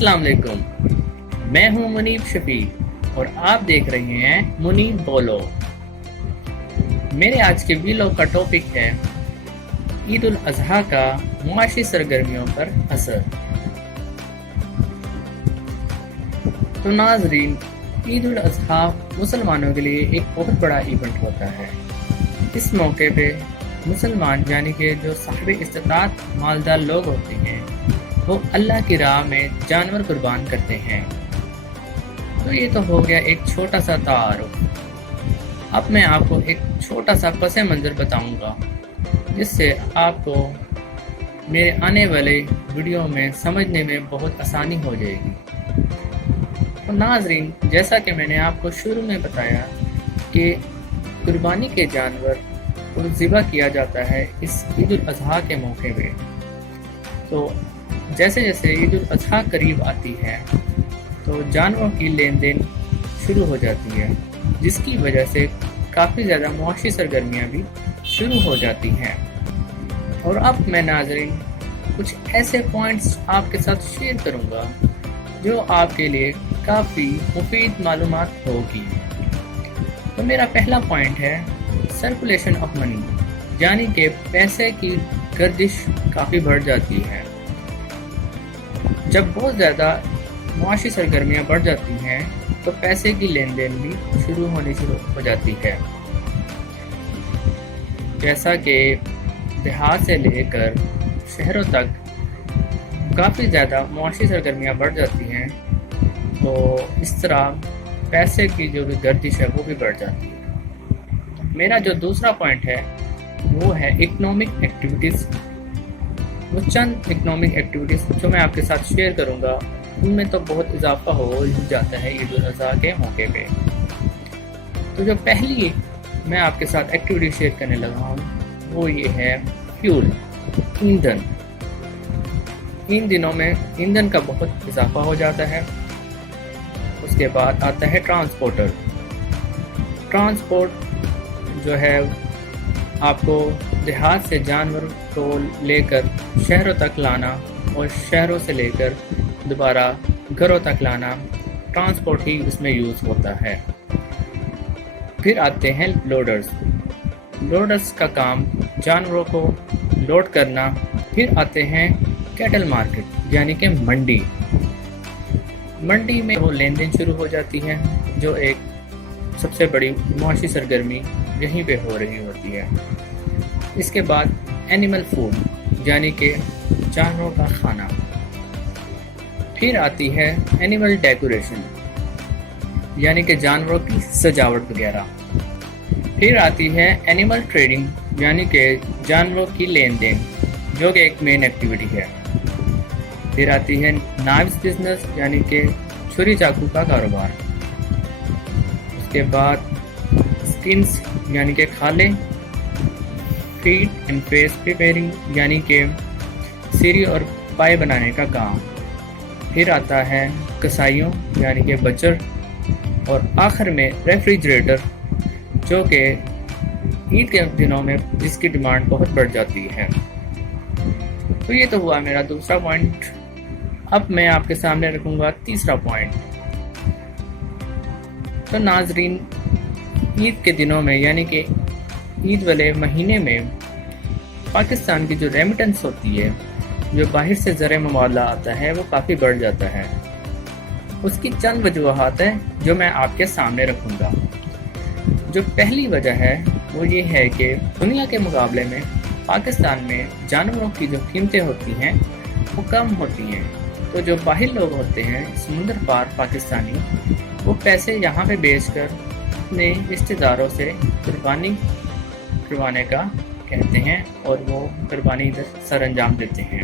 अस्सलाम वालेकुम। मैं हूं मुनीब शफीक और आप देख रहे हैं मुनीब बोलो। मेरे आज के वीडियो का टॉपिक है ईद उल अजहा का मुआशी सरगर्मियों पर असर। तो नाजरीन, ईद उल अजहा मुसलमानों के लिए एक बहुत बड़ा इवेंट होता है। इस मौके पे मुसलमान यानी कि जो साहिब इस्तिताअत मालदार लोग होते हैं वो अल्लाह की राह में जानवर कुर्बान करते हैं। तो ये तो हो गया एक छोटा सा तारुफ। अब मैं आपको एक छोटा सा पस मंज़र बताऊंगा जिससे आपको मेरे आने वाले वीडियो में समझने में बहुत आसानी हो जाएगी। तो नाजरीन, जैसा कि मैंने आपको शुरू में बताया कि कुर्बानी के जानवर को ज़िबा किया जाता है इस ईद उल अजहा के मौके पे। तो जैसे जैसे ईद उल अजहा करीब आती है तो जानवरों की लेन देन शुरू हो जाती है, जिसकी वजह से काफ़ी ज़्यादा मुआशी सरगर्मियाँ भी शुरू हो जाती हैं। और अब मैं नाज़रीन कुछ ऐसे पॉइंट्स आपके साथ शेयर करूँगा जो आपके लिए काफ़ी मुफीद मालूमात होगी। तो मेरा पहला पॉइंट है सर्कुलेशन ऑफ मनी, यानी कि पैसे की गर्दिश काफ़ी बढ़ जाती है। जब बहुत ज़्यादा मुआशी सरगर्मियाँ बढ़ जाती हैं तो पैसे की लेन देन भी शुरू हो जाती है। जैसा कि देहात से लेकर शहरों तक काफ़ी ज़्यादा मुआशी सरगर्मियाँ बढ़ जाती हैं, तो इस तरह पैसे की जो भी गर्दिश है वो भी बढ़ जाती है। मेरा जो दूसरा पॉइंट है वो है इकोनॉमिक एक्टिविटीज़। वो चंद इकोनॉमिक एक्टिविटीज़ जो मैं आपके साथ शेयर करूंगा उनमें तो बहुत इजाफा हो जाता है ईद उल अज़हा के मौके पे। तो जो पहली मैं आपके साथ एक्टिविटी शेयर करने लगा हूँ वो ये है फ्यूल, ईंधन। इन दिनों में ईंधन का बहुत इजाफा हो जाता है। उसके बाद आता है ट्रांसपोर्टर। ट्रांसपोर्ट जो है आपको देहात से जानवर को लेकर शहरों तक लाना और शहरों से लेकर दोबारा घरों तक लाना, ट्रांसपोर्ट ही इसमें यूज़ होता है। फिर आते हैं लोडर्स। लोडर्स का काम जानवरों को लोड करना। फिर आते हैं कैटल मार्केट, यानी कि मंडी। मंडी में वो लेन देन शुरू हो जाती है, जो एक सबसे बड़ी मुआशी सरगर्मी यहीं पे हो रही होती है। इसके बाद एनिमल फूड, यानी कि जानवरों का खाना। फिर आती है एनिमल डेकोरेशन, यानी कि जानवरों की सजावट वगैरह। फिर आती है एनिमल ट्रेडिंग, यानी कि जानवरों की लेन देन, जो कि एक मेन एक्टिविटी है। फिर आती है नाइव्स बिजनेस, यानी कि छुरी चाकू का कारोबार। उसके बाद स्किन्स, यानी कि खाले। फीट एंड फेस प्रिपेयरिंग, यानी कि सीरी और पाए बनाने का काम। फिर आता है कसाइयों, यानी कि बचर। और आखिर में रेफ्रिजरेटर, जो कि ईद के दिनों में जिसकी डिमांड बहुत बढ़ जाती है। तो ये तो हुआ मेरा दूसरा पॉइंट। अब मैं आपके सामने रखूँगा तीसरा पॉइंट। तो नाजरीन, ईद के दिनों में यानी कि ईद वाले महीने में पाकिस्तान की जो रेमिटेंस होती है, जो बाहर से ज़र मुबादला आता है, वो काफ़ी बढ़ जाता है। उसकी चंद वजूहात हैं जो मैं आपके सामने रखूँगा। जो पहली वजह है वो ये है कि दुनिया के मुकाबले में पाकिस्तान में जानवरों की जो कीमतें होती हैं वो कम होती हैं। तो जो बाहर लोग होते हैं समुंदर पार पाकिस्तानी, वो पैसे यहाँ पे बेचकर अपने रिश्तेदारों से कुर्बानी करवाने का कहते हैं और वो कुर्बानी इधर सर अंजाम देते हैं।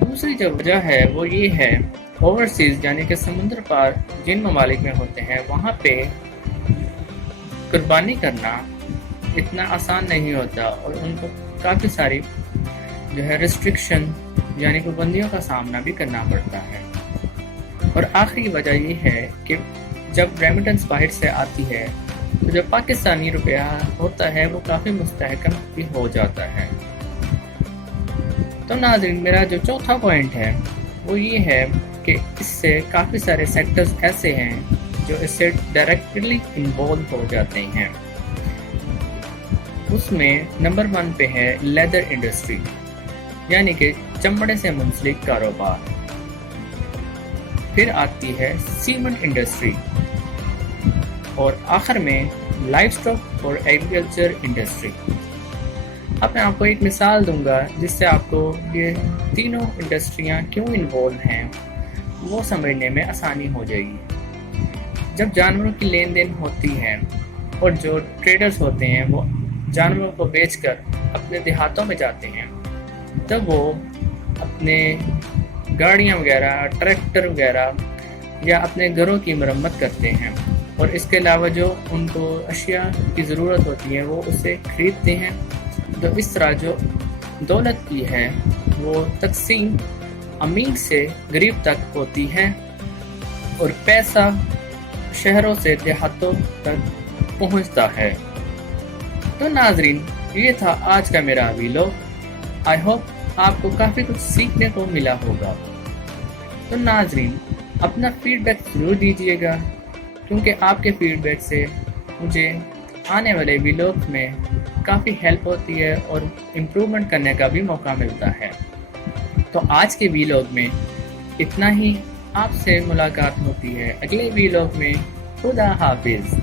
दूसरी जो वजह है वो ये है ओवरसीज़, यानी कि समुद्र पार जिन ममालिक में होते हैं वहाँ पे कुर्बानी करना इतना आसान नहीं होता और उनको काफ़ी सारी जो है रिस्ट्रिक्शन यानी पाबंदियों का सामना भी करना पड़ता है। और आखिरी वजह ये है कि जब रेमिटेंस बाहर से आती है तो जो पाकिस्तानी रुपया होता है वो काफ़ी मुस्तहकम भी हो जाता है। तो नाज़रीन, मेरा जो चौथा पॉइंट है وہ یہ ہے کہ اس سے کافی سارے سیکٹرز ایسے ہیں جو اس سے ڈائریکٹلی انوالو ہو جاتے ہیں۔ اس میں نمبر 1 پہ ہے لیدر انڈسٹری، یعنی کہ چمڑے سے منسلک کاروبار۔ پھر آتی ہے سیمنٹ انڈسٹری، اور آخر میں لائف اسٹاک اور ایگریکلچر انڈسٹری۔ اب میں آپ کو ایک مثال دوں گا جس سے آپ کو یہ تینوں انڈسٹریاں کیوں انوالو ہیں وہ سمجھنے میں آسانی ہو جائے گی۔ جب جانوروں کی لین دین ہوتی ہے اور جو ٹریڈرز ہوتے ہیں وہ جانوروں کو بیچ کر اپنے دیہاتوں میں جاتے ہیں، تب وہ اپنے گاڑیاں وغیرہ، ٹریکٹر وغیرہ یا اپنے گھروں کی مرمت کرتے ہیں، اور اس کے علاوہ جو ان کو اشیاء کی ضرورت ہوتی ہے وہ اسے خریدتے ہیں۔ تو اس طرح جو دولت کی ہے وہ تقسیم امیر سے غریب تک ہوتی ہے، اور پیسہ شہروں سے دیہاتوں تک پہنچتا ہے۔ تو ناظرین، یہ تھا آج کا میرا ویلوگ۔ آئی ہوپ آپ کو کافی کچھ سیکھنے کو ملا ہوگا۔ تو ناظرین، اپنا فیڈ بیک ضرور دیجیے گا، کیونکہ آپ کے فیڈ بیک سے مجھے آنے والے ویلوگ میں کافی ہیلپ ہوتی ہے اور امپرومنٹ کرنے کا بھی موقع ملتا ہے۔ تو آج کے ویلوگ میں اتنا ہی، آپ سے ملاقات ہوتی ہے اگلے ویلوگ میں۔ خدا حافظ۔